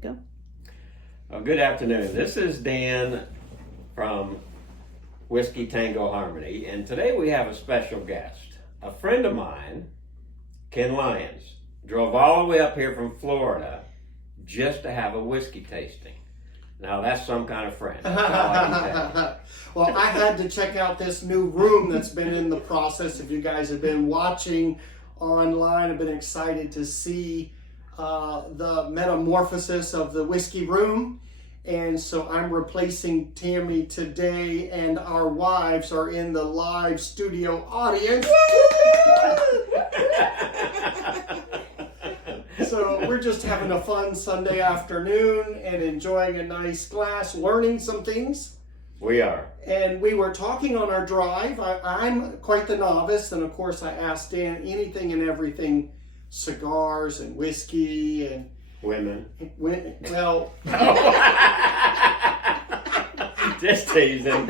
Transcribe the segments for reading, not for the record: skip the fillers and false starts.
Go. Good afternoon. This is Dan from Whiskey Tango Harmony, and today we have a special guest. A friend of mine, Ken Lyons, drove all the way up here from Florida just to have a whiskey tasting. Now that's some kind of friend. That's all I can tell you. Well, I had to check out this new room that's been in the process. If you guys have been watching online, I've been excited to see the metamorphosis of the whiskey room. And so I'm replacing Tammy today, and our wives are in the live studio audience. So we're just having a fun Sunday afternoon and enjoying a nice glass, learning some things. We are. And we were talking on our drive. I'm quite the novice, and of course I asked Dan anything and everything, cigars and whiskey and Women. well, Just teasing.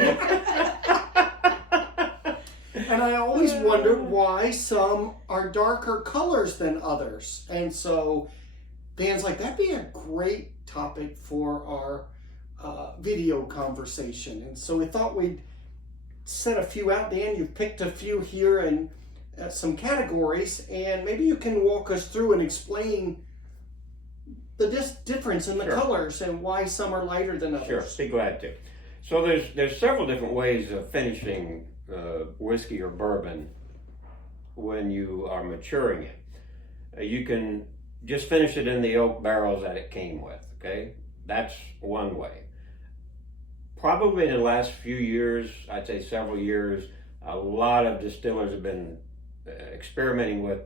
and I always wondered why some are darker colors than others. And so Dan's like, that'd be a great topic for our video conversation. And so we thought we'd set a few out. Dan, you've picked a few here and some categories, and maybe you can walk us through and explain the difference in the Sure. colors and why some are lighter than others. Sure, be glad to. So there's several different ways of finishing whiskey or bourbon when you are maturing it. You can just finish it in the oak barrels that it came with, okay? That's one way. Probably in the last few years, I'd say several years, a lot of distillers have been experimenting with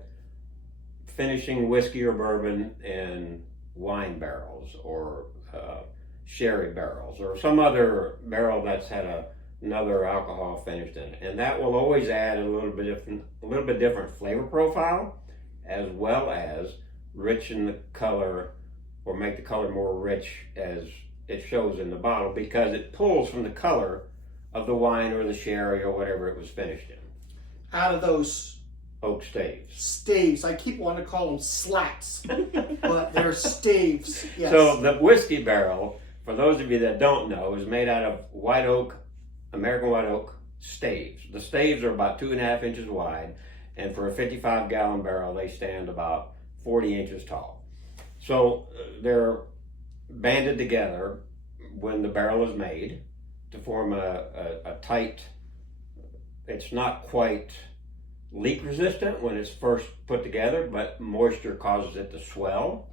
finishing whiskey or bourbon in wine barrels or sherry barrels or some other barrel that's had another alcohol finished in it, and that will always add a little bit different flavor profile, as well as richen the color or make the color more rich as it shows in the bottle, because it pulls from the color of the wine or the sherry or whatever it was finished in. Out of those Oak staves. staves, I keep wanting to call them slats, but they're staves. Yes. So the whiskey barrel, for those of you that don't know, is made out of white oak, American white oak staves. The staves are about 2.5 inches wide, and for a 55-gallon barrel, they stand about 40 inches tall. So they're banded together when the barrel is made to form a tight, it's not quite leak resistant when it's first put together, but moisture causes it to swell.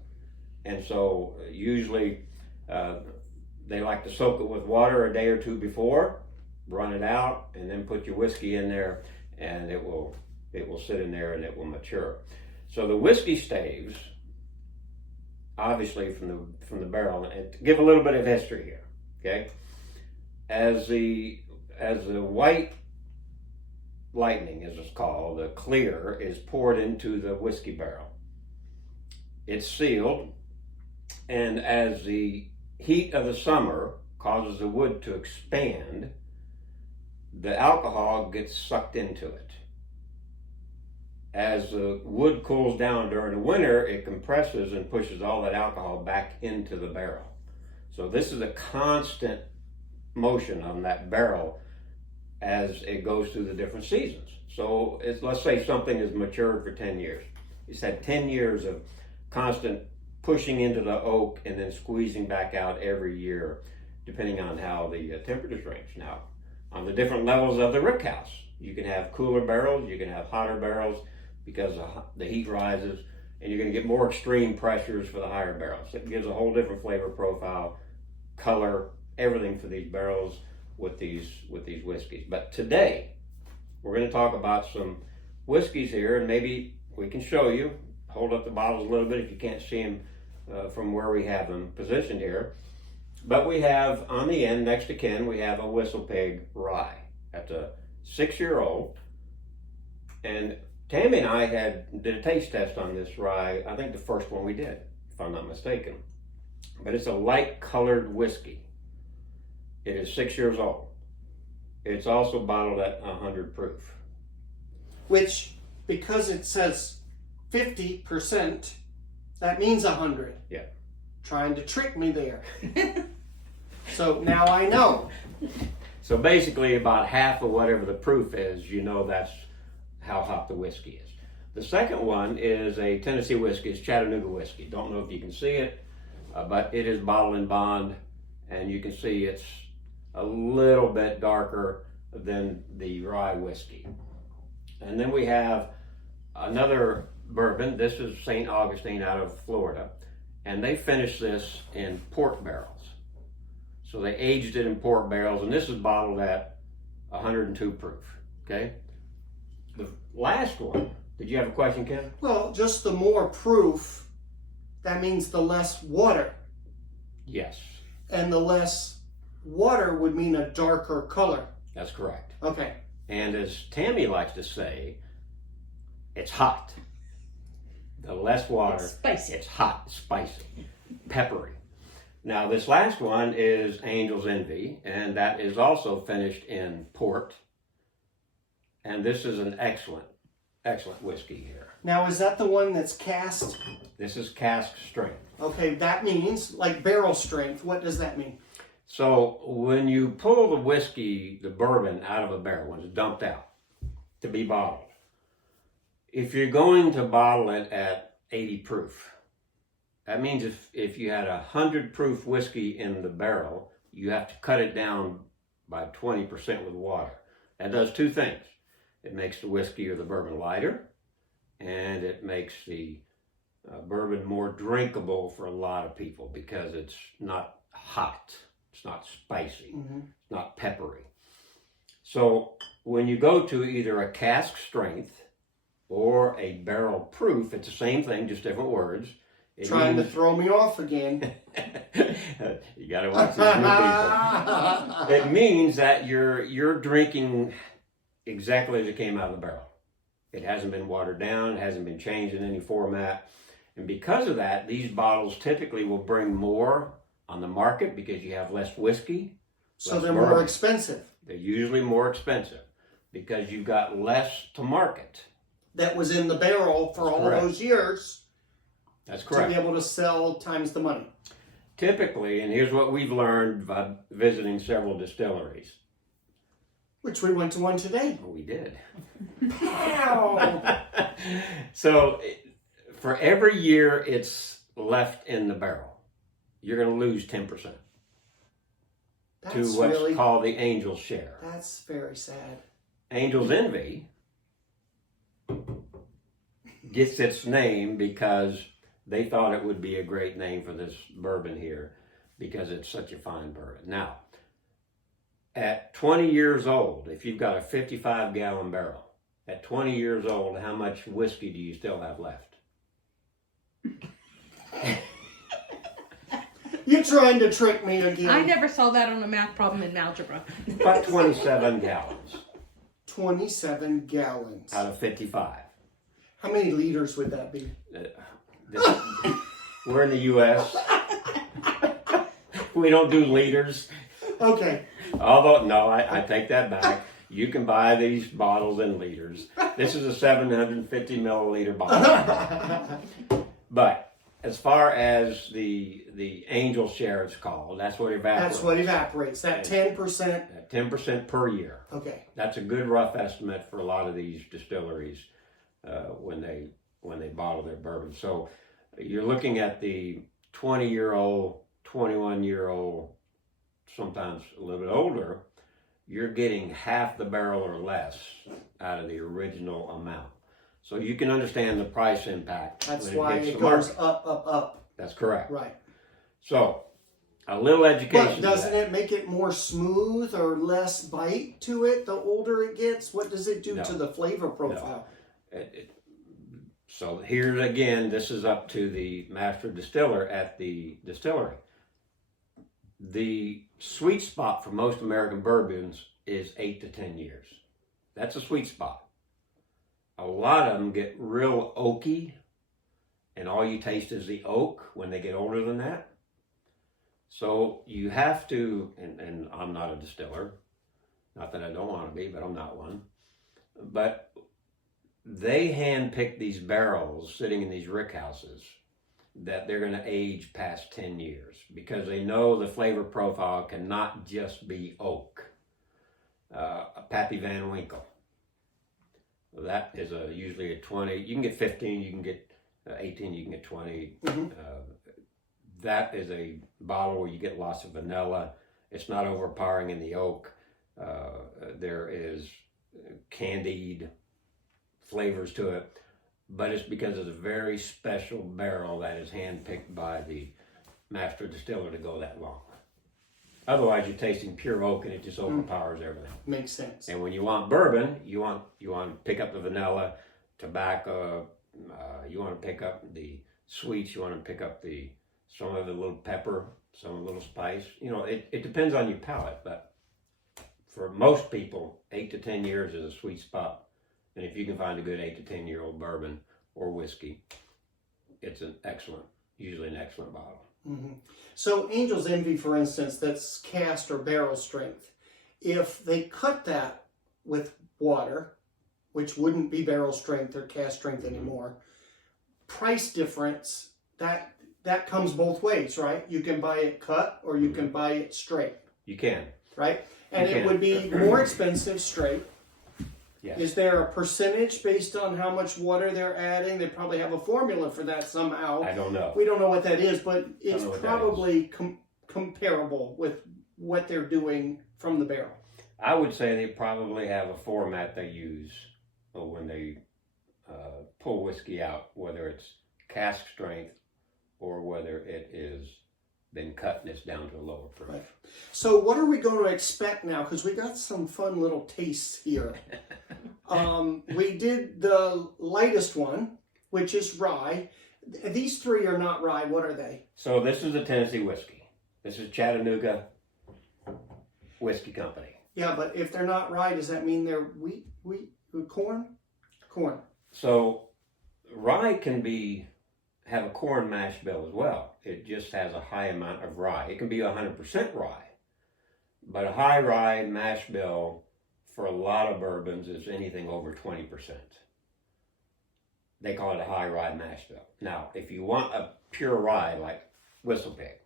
And so usually they like to soak it with water a day or two before, run it out, and then put your whiskey in there, and it will sit in there and it will mature. So the whiskey staves, obviously from the barrel, and to give a little bit of history here, okay? As the white lightning, as it's called, the clear, is poured into the whiskey barrel, it's sealed, and as the heat of the summer causes the wood to expand, the alcohol gets sucked into it. As the wood cools down during the winter, it compresses and pushes all that alcohol back into the barrel. So this is a constant motion on that barrel as it goes through the different seasons. So let's say something is matured for 10 years. It's had 10 years of constant pushing into the oak and then squeezing back out every year, depending on how the temperatures range. Now, on the different levels of the rickhouse, you can have cooler barrels, you can have hotter barrels, because the heat rises, and you're going to get more extreme pressures for the higher barrels. It gives a whole different flavor profile, color, everything for these barrels with these whiskeys. But today, we're going to talk about some whiskeys here, and maybe we can show you, hold up the bottles a little bit if you can't see them from where we have them positioned here. But we have, on the end, next to Ken, we have a Whistle Pig rye. That's a 6-year-old. And Tammy and I did a taste test on this rye, I think the first one we did, if I'm not mistaken. But it's a light colored whiskey. It is 6 years old. It's also bottled at 100 proof. Which, because it says 50%, that means 100. Yeah. trying to trick me there. So now I know. So basically about half of whatever the proof is, that's how hot the whiskey is. The second one is a Tennessee whiskey. It's Chattanooga whiskey. Don't know if you can see it, but it is bottled in bond, and you can see it's a little bit darker than the rye whiskey. And then we have another bourbon. This is St. Augustine out of Florida, and they finished this in port barrels. So they aged it in port barrels, and this is bottled at 102 proof, okay? The last one, did you have a question, Ken? Well, just the more proof, that means the less water. Yes. And the less water would mean a darker color. That's correct. Okay. And as Tammy likes to say, it's hot. The less water, It's spicy. It's hot, spicy, peppery. Now this last one is Angel's Envy, and that is also finished in port. And this is an excellent whiskey here. Now, is that the one that's cast? This is cask strength. Okay, that means like barrel strength. What does that mean? So when you pull the whiskey, the bourbon out of a barrel, when it's dumped out to be bottled, if you're going to bottle it at 80 proof, that means if you had 100 proof whiskey in the barrel, you have to cut it down by 20% with water. That does two things. It makes the whiskey or the bourbon lighter, and it makes the bourbon more drinkable for a lot of people because it's not hot, it's not spicy, it's not peppery. So when you go to either a cask strength or a barrel proof, it's the same thing, just different words. Trying to throw me off again. You got to watch these new people. It means that you're drinking exactly as it came out of the barrel. It hasn't been watered down. It hasn't been changed in any format. And because of that, these bottles typically will bring more on the market because you have less whiskey. So they're more expensive. They're usually more expensive because you've got less to market. That was in the barrel for all those years. That's correct. To be able to sell times the money. Typically, and here's what we've learned by visiting several distilleries. Which we went to one today. Oh, we did. Pow! So, for every year it's left in the barrel, you're going to lose 10% to what's called the Angel's Share. That's very sad. Angel's Envy gets its name because they thought it would be a great name for this bourbon here because it's such a fine bourbon. Now, at 20 years old, if you've got a 55-gallon barrel, at 20 years old, how much whiskey do you still have left? You're trying to trick me again. I never saw that on a math problem in algebra. About 27 gallons. 27 gallons. Out of 55. How many liters would that be? We're in the U.S. We don't do liters. Okay. Although, no, I take that back. You can buy these bottles in liters. This is a 750 milliliter bottle. But as far as the Angel Share, it's called, that's what evaporates. That's what evaporates. That 10%. That 10% per year. Okay. That's a good rough estimate for a lot of these distilleries when they bottle their bourbon. So you're looking at the 20-year-old, 21-year-old, sometimes a little bit older, you're getting half the barrel or less out of the original amount. So you can understand the price impact. That's when why hits it the goes market. up. That's correct. Right. So a little education. But doesn't it make it more smooth or less bite to it the older it gets? What does it do to the flavor profile? No. So here again, this is up to the master distiller at the distillery. The sweet spot for most American bourbons is 8 to 10 years. That's a sweet spot. A lot of them get real oaky, and all you taste is the oak when they get older than that. So you have to, and I'm not a distiller, not that I don't want to be, but I'm not one. But they hand pick these barrels sitting in these rick houses that they're going to age past 10 years because they know the flavor profile cannot just be oak. A Pappy Van Winkle. That is usually a 20. You can get 15, you can get 18, you can get 20. That is a bottle where you get lots of vanilla. It's not overpowering in the oak. There is candied flavors to it, but it's because it's a very special barrel that is handpicked by the master distiller to go that long. Otherwise, you're tasting pure oak and it just overpowers everything. Makes sense. And when you want bourbon, you want to pick up the vanilla, tobacco. You want to pick up the sweets. You want to pick up some of the little pepper, some of the little spice. It depends on your palate, but for most people, 8 to 10 years is a sweet spot. And if you can find a good 8 to 10 year old bourbon or whiskey, it's usually an excellent bottle. Mm-hmm. So Angel's Envy, for instance, that's cast or barrel strength. If they cut that with water, which wouldn't be barrel strength or cast strength anymore, price difference, that comes both ways, right? You can buy it cut or you can buy it straight. You can. Right? And it would be more expensive straight. Yes. Is there a percentage based on how much water they're adding? They probably have a formula for that somehow. I don't know. We don't know what that is, but it's probably comparable with what they're doing from the barrel. I would say they probably have a format they use when they pull whiskey out, whether it's cask strength or whether it is been cut and it's down to a lower proof. Right. So what are we going to expect now? Because we got some fun little tastes here. We did the lightest one, which is rye. These three are not rye. What are they? So this is a Tennessee whiskey. This is Chattanooga Whiskey Company. Yeah, but if they're not rye, does that mean they're wheat, corn? Corn. So rye can have a corn mash bill as well. It just has a high amount of rye. It can be 100% rye, but a high rye mash bill for a lot of bourbons is anything over 20%. They call it a high rye mash bill. Now, if you want a pure rye like Whistle Pig,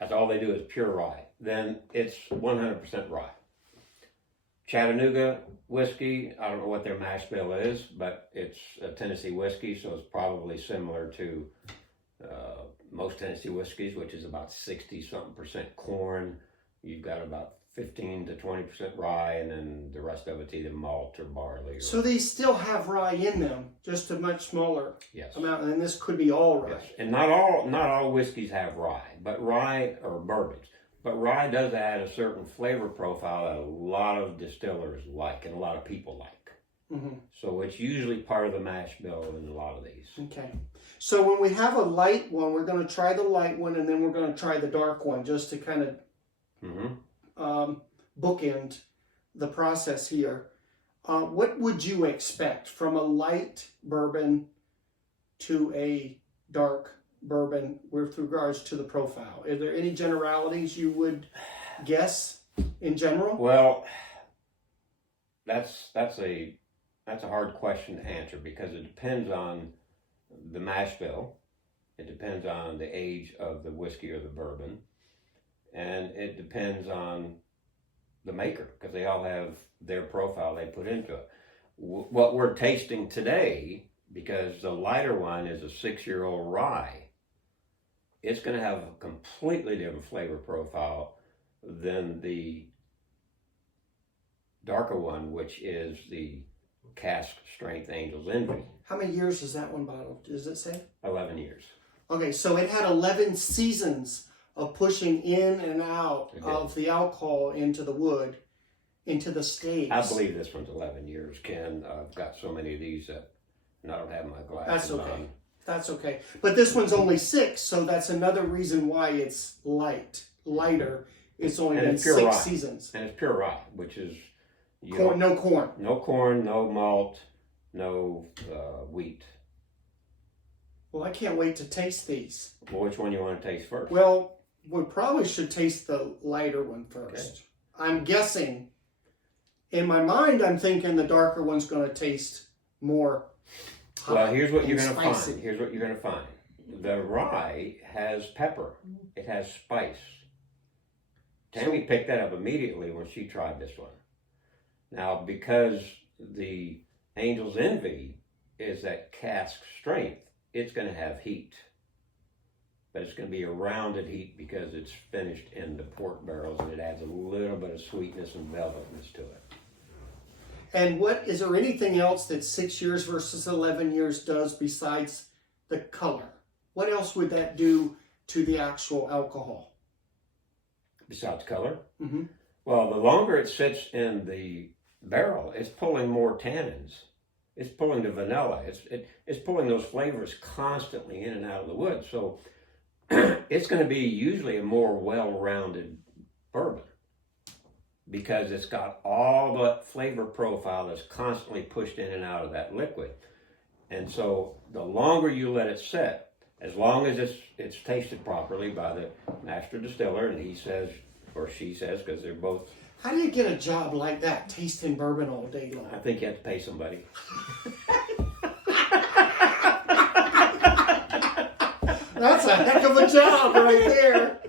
that's all they do is pure rye, then it's 100% rye. Chattanooga whiskey, I don't know what their mash bill is, but it's a Tennessee whiskey, so it's probably similar to most Tennessee whiskeys, which is about 60-something% corn. You've got about 15 to 20% rye, and then the rest of it's either malt or barley. So they still have rye in them, just a much smaller amount, and this could be all rye. Yes. And not all whiskeys have rye, but rye or bourbons. But rye does add a certain flavor profile that a lot of distillers like and a lot of people like. Mm-hmm. So it's usually part of the mash bill in a lot of these. Okay. So when we have a light one, we're going to try the light one and then we're going to try the dark one just to kind of bookend the process here. What would you expect from a light bourbon to a dark bourbon with regards to the profile? Are there any generalities you would guess in general? Well, that's a hard question to answer because it depends on the mash bill, it depends on the age of the whiskey or the bourbon, and it depends on the maker because they all have their profile they put into it. What we're tasting today, because the lighter one is a 6-year-old rye, it's going to have a completely different flavor profile than the darker one, which is the cask strength Angel's Envy. How many years is that one bottled? Does it say? 11 years. Okay, so it had 11 seasons of pushing in and out of the alcohol into the wood, into the staves. I believe this one's 11 years, Ken. I've got so many of these that I don't have my glasses on. That's okay. on. That's okay. But this one's only 6, so that's another reason why it's lighter. It's only been 6 seasons. And it's pure rye, which is... Corn, no corn. No corn, no malt, no wheat. Well, I can't wait to taste these. Well, which one you want to taste first? Well, we probably should taste the lighter one first. Okay. I'm guessing, in my mind, I'm thinking the darker one's going to taste more hot. Well, here's what you're going to spicy. find. Here's what you're going to find. the rye has pepper. It has spice. Tammy picked that up immediately when she tried this one. Now, because the Angel's Envy is that cask strength, it's going to have heat. But it's going to be a rounded heat because it's finished in the port barrels, and it adds a little bit of sweetness and velvetness to it. And is there anything else that 6 years versus 11 years does besides the color? What else would that do to the actual alcohol? Besides color? Mm-hmm. Well, the longer it sits in the barrel, it's pulling more tannins. It's pulling the vanilla. It's pulling those flavors constantly in and out of the wood. So it's going to be usually a more well-rounded bourbon because it's got all the flavor profile that's constantly pushed in and out of that liquid. And so the longer you let it sit, as long as it's tasted properly by the master distiller, and he says, or she says, because they're both. How do you get a job like that, tasting bourbon all day long? I think you have to pay somebody. That's a heck of a job right there.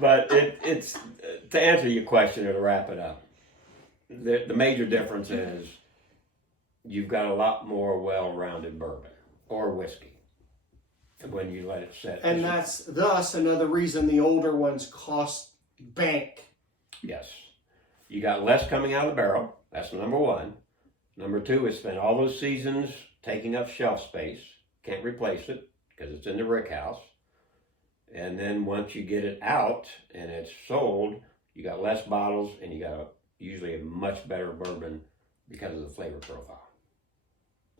But it's to answer your question or to wrap it up, the major difference is you've got a lot more well-rounded bourbon or whiskey when you let it sit. And that's thus another reason the older ones cost bank. Yes. You got less coming out of the barrel. That's number one. Number two is spend all those seasons taking up shelf space. Can't replace it because it's in the rick house. And then once you get it out and it's sold, you got less bottles and you got usually a much better bourbon because of the flavor profile.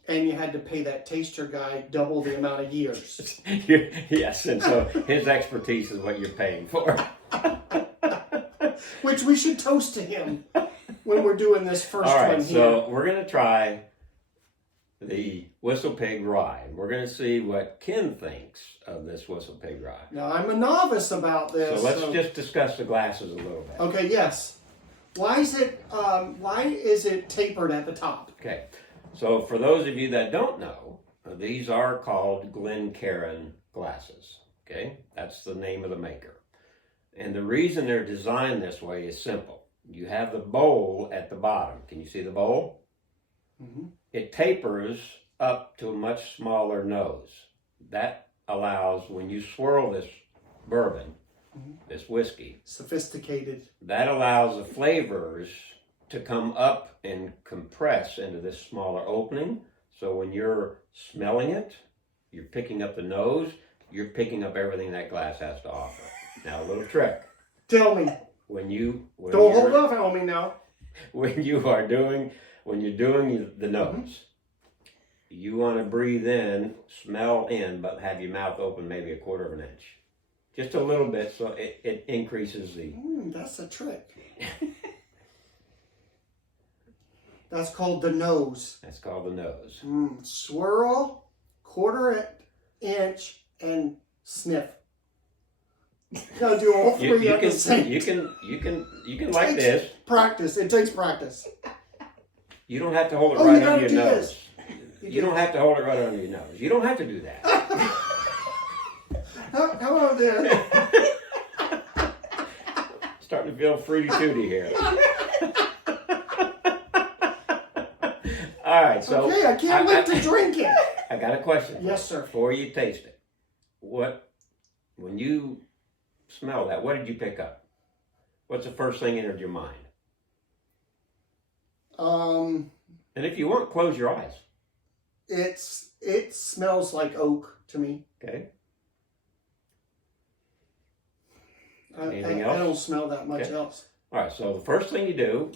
And you had to pay that taster guy double the amount of years. Yes, and so his expertise is what you're paying for. Which we should toast to him when we're doing this first All right, one here. so we're going to try the Whistle Pig Rye. We're going to see what Ken thinks of this Whistle Pig Rye. Now, I'm a novice about this. So let's just discuss the glasses a little bit. Okay, yes. Why is it tapered at the top? Okay, so for those of you that don't know, these are called Glencairn glasses. Okay, that's the name of the maker. And the reason they're designed this way is simple. You have the bowl at the bottom. Can you see the bowl? Mm-hmm. It tapers up to a much smaller nose. That allows, when you swirl this bourbon, this whiskey, Sophisticated. that allows the flavors to come up and compress into this smaller opening. So when you're smelling it, you're picking up the nose, you're picking up everything that glass has to offer. Now, a little trick. Tell me. Don't hold off on me now. When you're doing the nose, you want to breathe in, smell in, but have your mouth open maybe a quarter of an inch. Just a little bit, so it increases the... That's a trick. That's called the nose. That's called the nose. Swirl, quarter inch, and sniff. Gotta do all three at the same. You can like this. Practice. It takes practice. You don't have to hold it right under your nose. This. You don't have to hold it right under your nose. You don't have to do that. How about this? Starting to feel fruity tooty here. All right, so okay, I can't wait to drink it. I got a question. Yes, sir. Before you taste it, when you smell that, what did you pick up? What's the first thing entered your mind? And if you want, close your eyes. It smells like oak to me. Okay. Anything else? I don't smell that much else. All right. So the first thing you do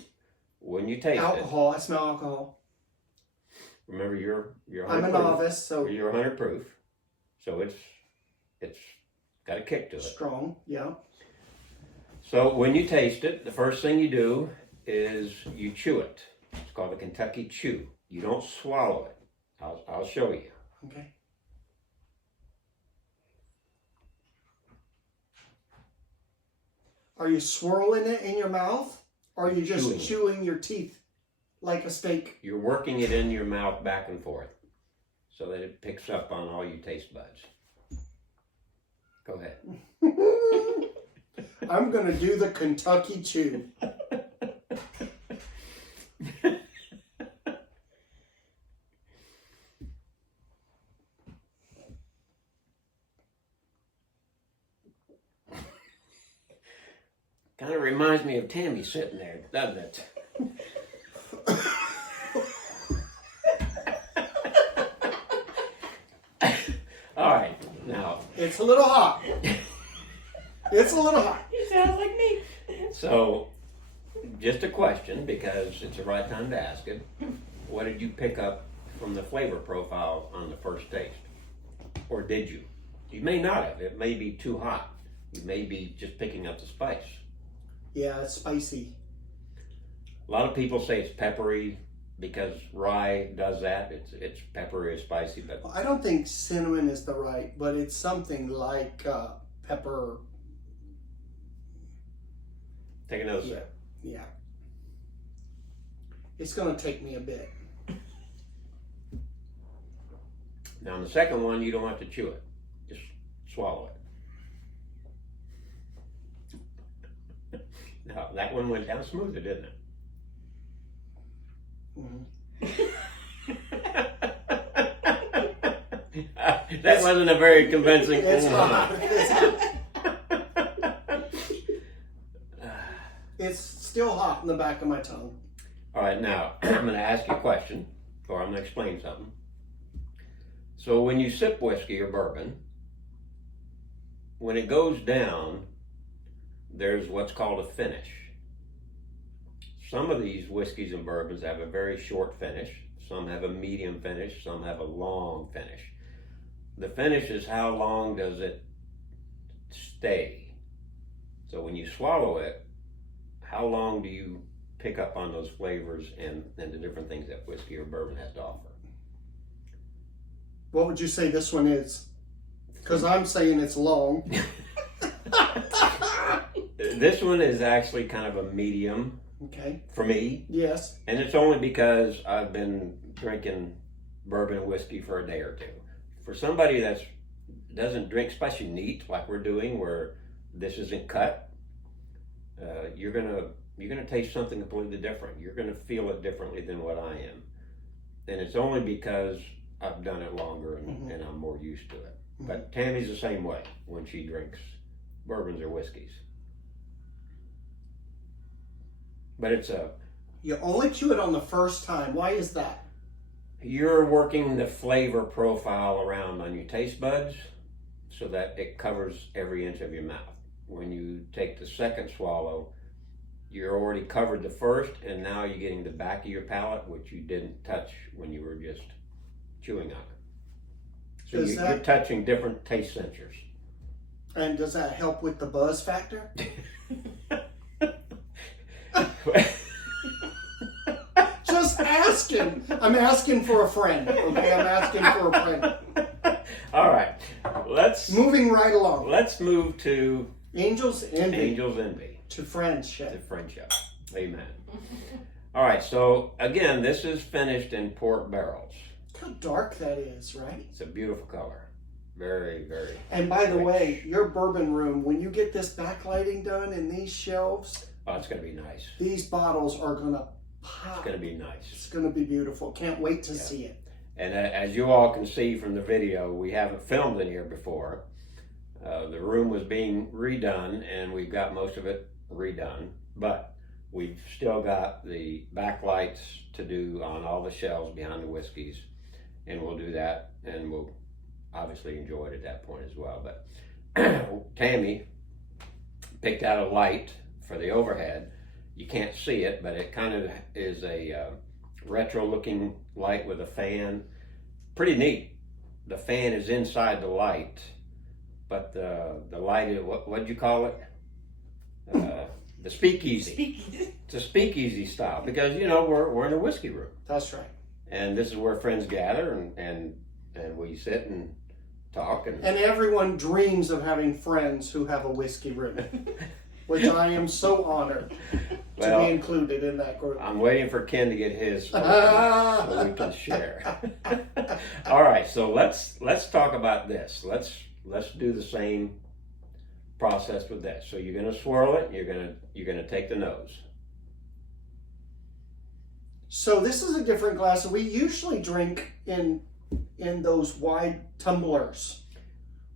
when you taste alcohol. I smell alcohol. Remember, you're 100 I'm a novice, so you're 100 proof. So it's got a kick to it. Strong, yeah. So when you taste it, the first thing you do is you chew it. It's called the Kentucky Chew. You don't swallow it. I'll show you. Okay. Are you swirling it in your mouth? Or are you just chewing your teeth like a steak? You're working it in your mouth back and forth so that it picks up on all your taste buds. Go ahead. I'm going to do the Kentucky Chew. Kind of reminds me of Tammy sitting there, doesn't it? All right, now. It's a little hot. It's a little hot. He sounds like me. So, just a question, because it's the right time to ask it. What did you pick up from the flavor profile on the first taste? Or did you? You may not have. It may be too hot. You may be just picking up the spice. Yeah, it's spicy. A lot of people say it's peppery because rye does that. It's peppery or spicy, but I don't think cinnamon is the right, but it's something like pepper. take another sip. Yeah. It's going to take me a bit. Now, on the second one, you don't have to chew it. Just swallow it. Now, that one went down smoother, didn't it? That wasn't a very convincing. It's hot. It's hot. It's still hot in the back of my tongue. All right, now I'm going to ask you a question, or I'm going to explain something. So when you sip whiskey or bourbon, when it goes down, there's what's called a finish. Some of these whiskeys and bourbons have a very short finish. Some have a medium finish. Some have a long finish. The finish is how long does it stay. So when you swallow it, how long do you pick up on those flavors and the different things that whiskey or bourbon has to offer? What would you say this one is? Because I'm saying it's long. This one is actually kind of a medium Okay. for me. Yes. And it's only because I've been drinking bourbon and whiskey for a day or two. For somebody that doesn't drink, especially neat, like we're doing, where this isn't cut, you're gonna taste something completely different. You're gonna feel it differently than what I am, and it's only because I've done it longer and I'm more used to it. But Tammy's the same way when she drinks bourbons or whiskeys. But it's You only chew it on the first time. Why is that? you're working the flavor profile around on your taste buds so that it covers every inch of your mouth. When you take the second swallow, you're already covered the first, and now you're getting the back of your palate, which you didn't touch when you were just chewing on it. So you're touching different taste sensors. And does that help with the buzz factor? Just asking. I'm asking for a friend. Okay, I'm asking for a friend. All right, Moving right along. let's move to Angels envy Angels Envy, to to friendship. friendship. Amen. All right, so again, this is finished in port barrels. Look how dark that is, right? It's a beautiful color. Very, very. And by the rich. way, your bourbon room, when you get this backlighting done in these shelves, Oh, it's going to be nice. these bottles are going to pop. It's going to be nice. It's going to be beautiful. Can't wait to see it. And as you all can see from the video, we haven't filmed in here before. The room was being redone, and we've got most of it redone. But we've still got the backlights to do on all the shelves behind the whiskeys. And we'll do that, and we'll obviously enjoy it at that point as well. But Tammy picked out a light for the overhead. You can't see it, but it kind of is a retro looking light with a fan. Pretty neat. The fan is inside the light, but the light is, what'd you call it? The speakeasy. It's a speakeasy style because, you know, we're in a whiskey room. That's right. And this is where friends gather and we sit and talk. And everyone dreams of having friends who have a whiskey room, which I am so honored to be included in that group. I'm waiting for Ken to get his so we can share. All right, so let's talk about this. Let's do the same process with this. So you're going to swirl it. You're going to take the nose. So this is a different glass. We usually drink in those wide tumblers,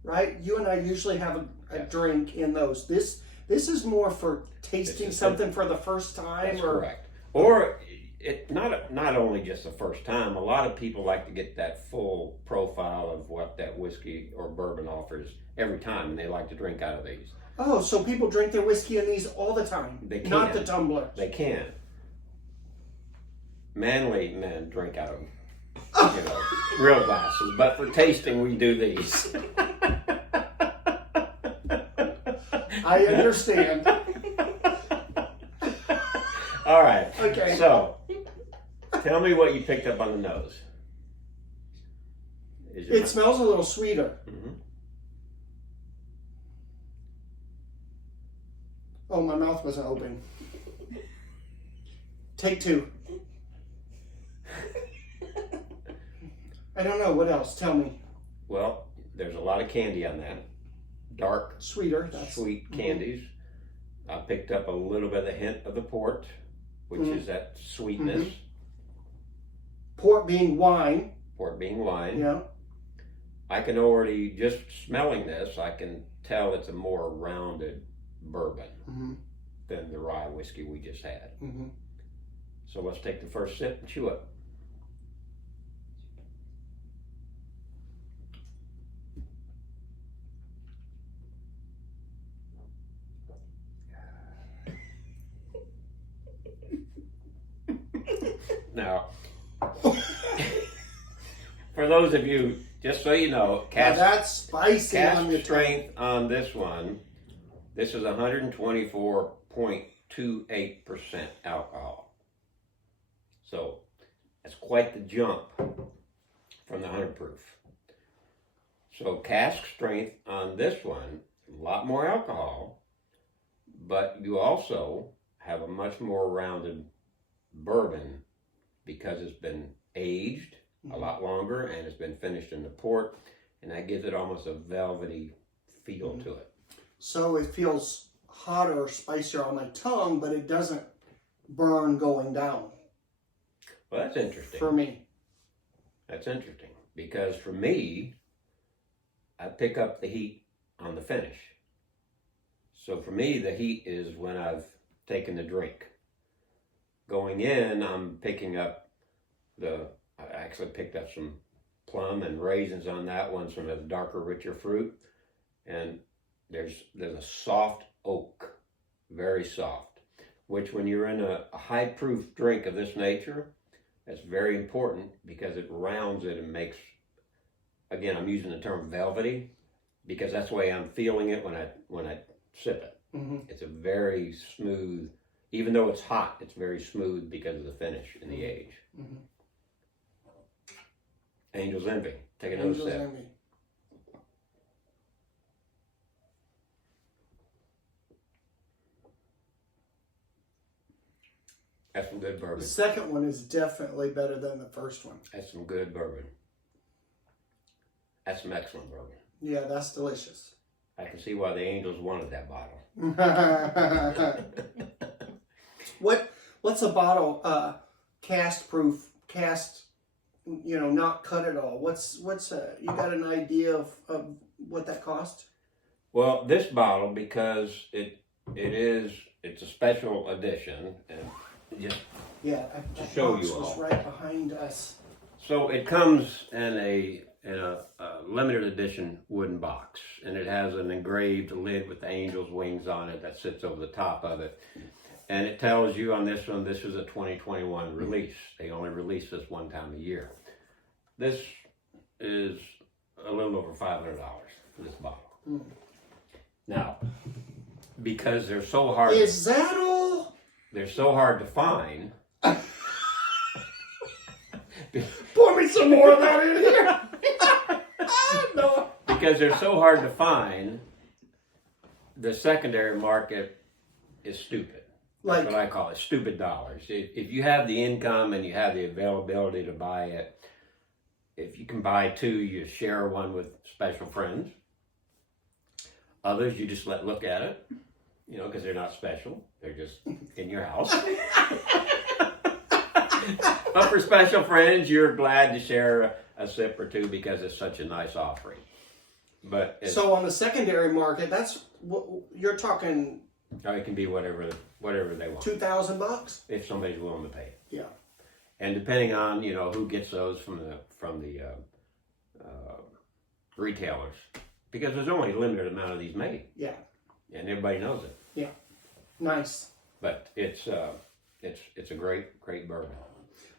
right? You and I usually have a drink in those. This is more for tasting something for the first time. That's correct. Or it not only just the first time. A lot of people like to get that full profile of what that whiskey or bourbon offers every time, and they like to drink out of these. Oh, so people drink their whiskey in these all the time? They can. Not the tumblers. They can. Manly men drink out of real glasses, but for tasting we do these. I understand. All right. Okay. So, tell me what you picked up on the nose. It smells a little sweeter. Mm-hmm. Oh, my mouth wasn't open. Take two. I don't know. What else? Tell me. Well, there's a lot of candy on that. Dark, Sweeter. sweet candies. I picked up a little bit of the hint of the port, which is that sweetness. Port being wine. Port being wine. Yeah. I can already, just smelling this, I can tell it's a more rounded bourbon than the rye whiskey we just had. So let's take the first sip and chew it. Now, for those of you, just so you know, that's spicy on the strength on this one, this is 124.28% alcohol. So that's quite the jump from the 100 proof. So cask strength on this one, a lot more alcohol, but you also have a much more rounded bourbon because it's been aged a lot longer and it's been finished in the port, and that gives it almost a velvety feel to it. So it feels hotter or spicier on my tongue, but it doesn't burn going down. Well, that's interesting. For me. That's interesting because for me, I pick up the heat on the finish. So for me, the heat is when I've taken the drink. Going in, I'm picking up I actually picked up some plum and raisins on that one, some of the darker, richer fruit. And there's a soft oak, very soft, which when you're in a high proof drink of this nature, that's very important because it rounds it and makes, again, I'm using the term velvety because that's the way I'm feeling it when I sip it. It's a very smooth, even though it's hot, it's very smooth because of the finish and the age. Angel's Envy. Take another sip. Envy. That's some good bourbon. The second one is definitely better than the first one. That's some good bourbon. That's some excellent bourbon. Yeah, that's delicious. I can see why the Angels wanted that bottle. What's a bottle cast proof, not cut at all? What's you got an idea of what that cost? Well, this bottle, because it's a special edition, and just that show box you was all. right behind us. So it comes in a limited edition wooden box, and it has an engraved lid with the angel's wings on it that sits over the top of it. And it tells you on this one, this is a 2021 release. They only release this one time a year. This is a little over $500 for this bottle. Now, because they're so hard. Is that all? They're so hard to find. Pour me some more of that in here. No. Because they're so hard to find, the secondary market is stupid. That's what I call it, stupid dollars. If you have the income and you have the availability to buy it, if you can buy two, you share one with special friends. Others you just let look at it, you know, because they're not special. They're just in your house. But for special friends, you're glad to share a sip or two because it's such a nice offering. But so on the secondary market, that's what you're talking. It can be whatever they want. $2,000 if somebody's willing to pay. Yeah. And depending on who gets those from the retailers, because there's only a limited amount of these made. Yeah. And everybody knows it. Yeah. Nice. But it's a great bourbon.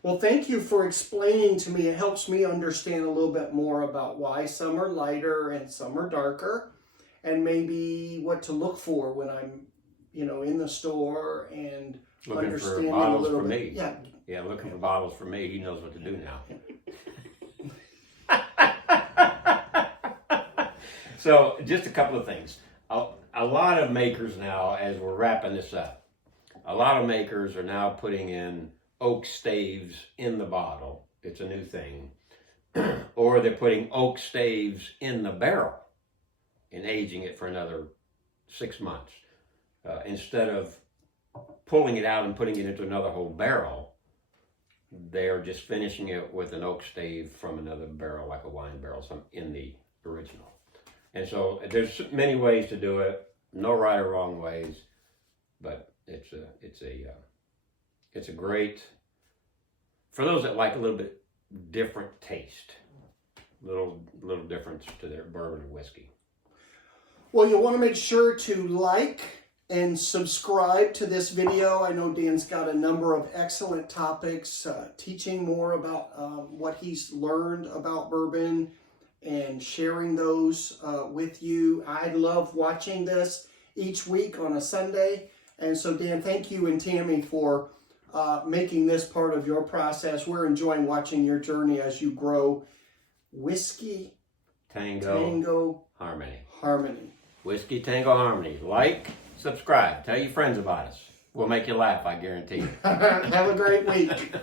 Well, thank you for explaining to me. It helps me understand a little bit more about why some are lighter and some are darker, and maybe what to look for when I'm, in the store and Looking for understanding bottles a little for bit. me. Yeah, looking for bottles for me. He knows what to do now. So, just a couple of things. A lot of makers now, as we're wrapping this up, a lot of makers are now putting in oak staves in the bottle. It's a new thing. Or they're putting oak staves in the barrel and aging it for another 6 months. Instead of pulling it out and putting it into another whole barrel, they're just finishing it with an oak stave from another barrel, like a wine barrel, in the original. And so there's many ways to do it. No right or wrong ways, but it's a great, for those that like a little bit different taste, little difference to their bourbon and whiskey. Well, you'll want to make sure to like and subscribe to this video. I know Dan's got a number of excellent topics, teaching more about what he's learned about bourbon and sharing those with you. I love watching this each week on a Sunday. And so, Dan, thank you and Tammy for making this part of your process. We're enjoying watching your journey as you grow whiskey, Tango, harmony. Whiskey, Tango, harmony. Like, subscribe. Tell your friends about us. We'll make you laugh, I guarantee you. Have a great week.